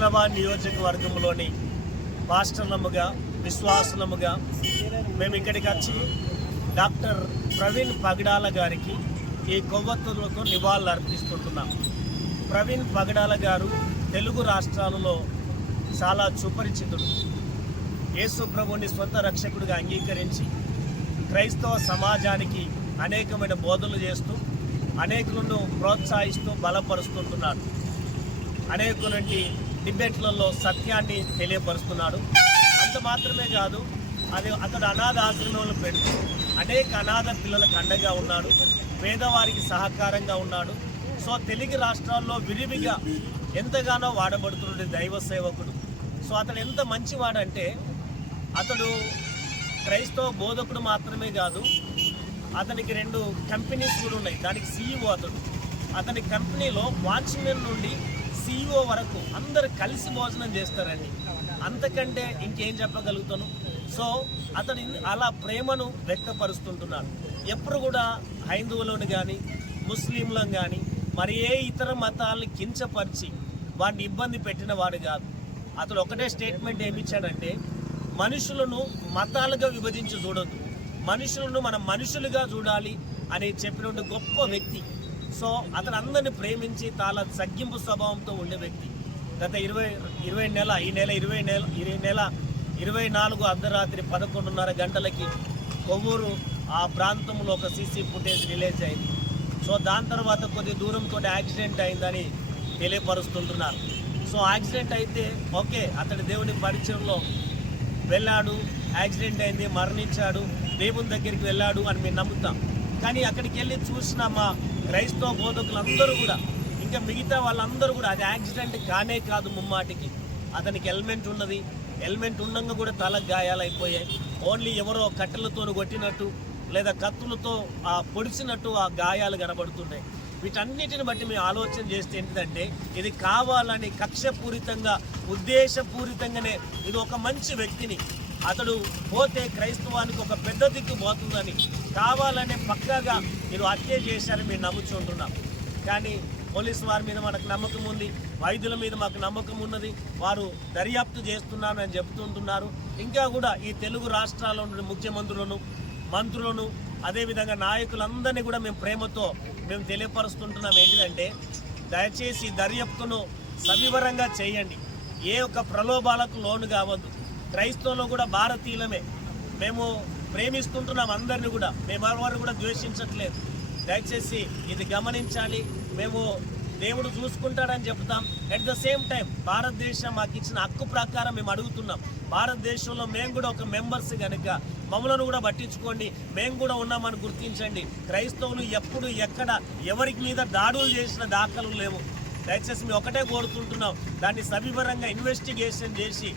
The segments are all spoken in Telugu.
ఉస్నాబాద్ నియోజకవర్గంలోని పాస్టర్లముగా విశ్వాసులముగా మేము ఇక్కడికి వచ్చి డాక్టర్ ప్రవీణ్ పగడాల గారికి ఈ కొవ్వొత్తులతో నివాళులు అర్పిస్తుంటున్నాం. ప్రవీణ్ పగడాల గారు తెలుగు రాష్ట్రాలలో చాలా సుపరిచితుడు. యేసు ప్రభుని స్వంత రక్షకుడిగా అంగీకరించి క్రైస్తవ సమాజానికి అనేకమైన బోధనలు చేస్తూ అనేకులను ప్రోత్సహిస్తూ బలపరుస్తుంటున్నాడు. అనేకులంటి డిబేట్లలో సత్యాన్ని తెలియపరుస్తున్నాడు. అంత మాత్రమే కాదు అది అతడు అనాథ ఆశ్రమంలో పెడుతూ అనేక అనాథ పిల్లలకు అండగా ఉన్నాడు పేదవారికి సహకారంగా ఉన్నాడు. సో తెలుగు రాష్ట్రాల్లో విరివిగా ఎంతగానో వాడబడుతున్నది దైవ సేవకుడు. సో అతడు ఎంత మంచివాడంటే అతడు క్రైస్తవ బోధకుడు మాత్రమే కాదు అతనికి రెండు కంపెనీస్ కూడా ఉన్నాయి. దానికి సీఈఓ అతడు. అతని కంపెనీలో వాచ్మెన్ నుండి సీఈఓ వరకు అందరు కలిసి భోజనం చేస్తారండి. అంతకంటే ఇంకేం చెప్పగలుగుతాను? సో అతడు అలా ప్రేమను వ్యక్తపరుస్తుంటున్నాడు ఎప్పుడు కూడా హైందువులను కానీ ముస్లింలను కానీ మరి ఏ ఇతర మతాలను కించపరిచి వాడిని ఇబ్బంది పెట్టిన వాడు కాదు. అతడు ఒకటే స్టేట్మెంట్ ఏమిచ్చాడంటే మనుషులను మతాలుగా విభజించి చూడొద్దు. మనుషులను మనం మనుషులుగా చూడాలి అని చెప్పినటువంటి గొప్ప వ్యక్తి. సో అతను అందరిని ప్రేమించి చాలా తగ్గింపు స్వభావంతో ఉండే వ్యక్తి. గత ఇరవై ఇరవై నెల ఈ నెల ఇరవై నెల ఈ నెల ఇరవై నాలుగు అర్ధరాత్రి పదకొండున్నర గంటలకి కొవ్వూరు ఆ ప్రాంతంలో ఒక సీసీ ఫుటేజ్ రిలీజ్ అయింది. సో దాని తర్వాత కొద్ది దూరంతో యాక్సిడెంట్ అయిందని తెలియపరుస్తుంటున్నారు. సో యాక్సిడెంట్ అయితే ఓకే అతడి దేవుని పరిచయంలో వెళ్ళాడు యాక్సిడెంట్ అయింది మరణించాడు దేవుని దగ్గరికి వెళ్ళాడు అని మేము నమ్ముతాం. కానీ అక్కడికి వెళ్ళి చూసిన మా క్రైస్తవ బోధకులందరూ కూడా ఇంకా మిగతా వాళ్ళందరూ కూడా అది యాక్సిడెంట్ కానే కాదు ముమ్మాటికి. అతనికి హెల్మెట్ ఉన్నది. హెల్మెట్ ఉండగా కూడా తల గాయాలైపోయాయి ఓన్లీ ఎవరో కట్టెలతో కొట్టినట్టు లేదా కత్తులతో ఆ పొడిచినట్టు ఆ గాయాలు కనబడుతున్నాయి. వీటన్నిటిని బట్టి మేము ఆలోచన చేస్తే ఏంటంటే ఇది కావాలని కక్షపూరితంగా ఉద్దేశపూరితంగానే ఇది ఒక మంచి వ్యక్తిని. అతడు పోతే క్రైస్తవానికి ఒక పెద్ద దిక్కు పోతుందని కావాలనే పక్కాగా మీరు హత్య చేశారని మేము నమ్ముచుంటున్నాం కానీ పోలీసు వారి మీద మనకు నమ్మకం ఉంది వైద్యుల మీద మాకు నమ్మకం ఉన్నది వారు దర్యాప్తు చేస్తున్నారు అని చెబుతుంటున్నారు ఇంకా కూడా ఈ తెలుగు రాష్ట్రాల్లో ఉన్న ముఖ్యమంత్రులను మంత్రులను అదేవిధంగా నాయకులందరినీ కూడా మేము ప్రేమతో మేము తెలియపరుస్తుంటున్నాం. ఏంటిదంటే దయచేసి దర్యాప్తును సవివరంగా చేయండి. ఏ ఒక్క ప్రలోభాలకు లోను కావద్దు. క్రైస్తవులు కూడా భారతీయులమే. మేము ప్రేమిస్తుంటున్నాం అందరిని కూడా. మేము ఎవరు కూడా ద్వేషించట్లేదు. దయచేసి ఇది గమనించాలి. మేము దేవుడు చూసుకుంటాడని చెప్తాం. అట్ ద సేమ్ టైం భారతదేశం మాకు ఇచ్చిన హక్కు ప్రకారం మేము అడుగుతున్నాం. భారతదేశంలో మేము కూడా ఒక మెంబర్స్ కనుక మమ్మలను కూడా పట్టించుకోండి. మేము కూడా ఉన్నామని గుర్తించండి. క్రైస్తవులు ఎప్పుడు ఎక్కడ ఎవరికి మీద దాడులు చేసిన దాఖలు లేవు. దయచేసి మేము ఒకటే కోరుతుంటున్నాం దాన్ని సవివరంగా ఇన్వెస్టిగేషన్ చేసి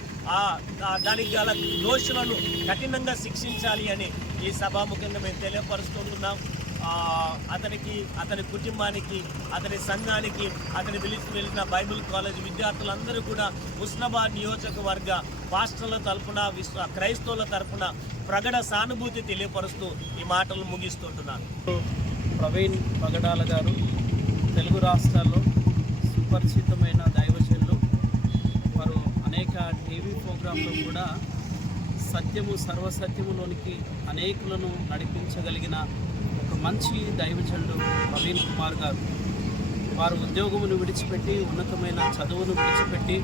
దానికి గల దోషులను కఠినంగా శిక్షించాలి అని ఈ సభాముఖంగా మేము తెలియపరుస్తుంటున్నాం. అతనికి అతని కుటుంబానికి అతని సంఘానికి అతని పిలిచి వెళ్ళిన బైబిల్ కాలేజ్ విద్యార్థులందరూ కూడా ఉస్నాబాద్ నియోజకవర్గ పాస్టర్ల తరపున విశ్వ క్రైస్తవుల తరపున ప్రగడ సానుభూతి తెలియపరుస్తూ ఈ మాటలు ముగిస్తుంటున్నాను. ప్రవీణ్ పగడాల గారు తెలుగు రాష్ట్రాల్లో సుపరిచితమైన దైవజనులు. వారు అనేక టీవీ ప్రోగ్రాంలో కూడా సత్యము సర్వసత్యములోనికి అనేకులను నడిపించగలిగిన ఒక మంచి దైవజనుడు ప్రవీణ్ కుమార్ గారు. వారు ఉద్యోగమును విడిచిపెట్టి ఉన్నతమైన చదువును విడిచిపెట్టి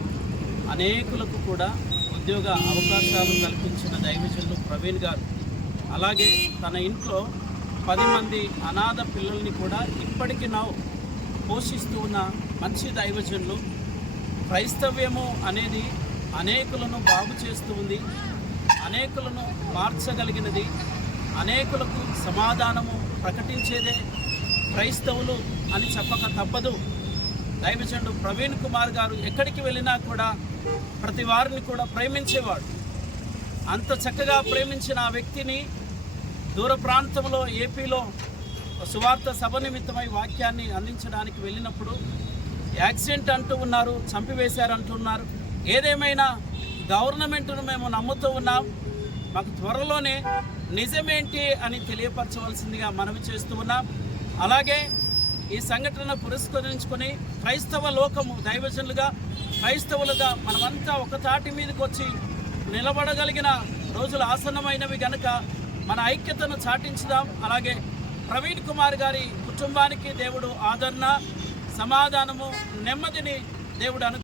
అనేకులకు కూడా ఉద్యోగ అవకాశాలు కల్పించిన దైవజనులు ప్రవీణ్ గారు. అలాగే తన ఇంట్లో పది మంది అనాథ పిల్లల్ని కూడా ఇప్పటికీ నా పోషిస్తూ ఉన్న మంచి దైవజనులు క్రైస్తవ్యము అనేది అనేకులను బాగు చేస్తుంది అనేకులను మార్చగలిగినది అనేకులకు సమాధానము ప్రకటించేదే క్రైస్తవులు అని చెప్పక తప్పదు. దైవజనుడు ప్రవీణ్ కుమార్ గారు ఎక్కడికి వెళ్ళినా కూడా ప్రతి వారిని కూడా ప్రేమించేవాడు. అంత చక్కగా ప్రేమించిన ఆ వ్యక్తిని దూర ప్రాంతంలో ఏపీలో సువార్త సభ నిమిత్తమై వాక్యాన్ని అందించడానికి వెళ్ళినప్పుడు యాక్సిడెంట్ అంటూ ఉన్నారు చంపివేశారు అంటున్నారు ఏదేమైనా గవర్నమెంట్ను మేము నమ్ముతూ ఉన్నాం. మాకు త్వరలోనే నిజమేంటి అని తెలియపరచవలసిందిగా మనవి చేస్తూ ఉన్నాం. అలాగే ఈ సంఘటన పురస్కరించుకొని క్రైస్తవ లోకము దైవజనులుగా క్రైస్తవులుగా మనమంతా ఒక తాటి మీదకి వచ్చి నిలబడగలిగిన రోజులు ఆసన్నమైనవి గనక మన ఐక్యతను చాటించుదాం. అలాగే ప్రవీణ్ కుమార్ గారి కుటుంబానికి దేవుడు ఆదరణ. సమాధానము నెమ్మదిని దేవుడు అను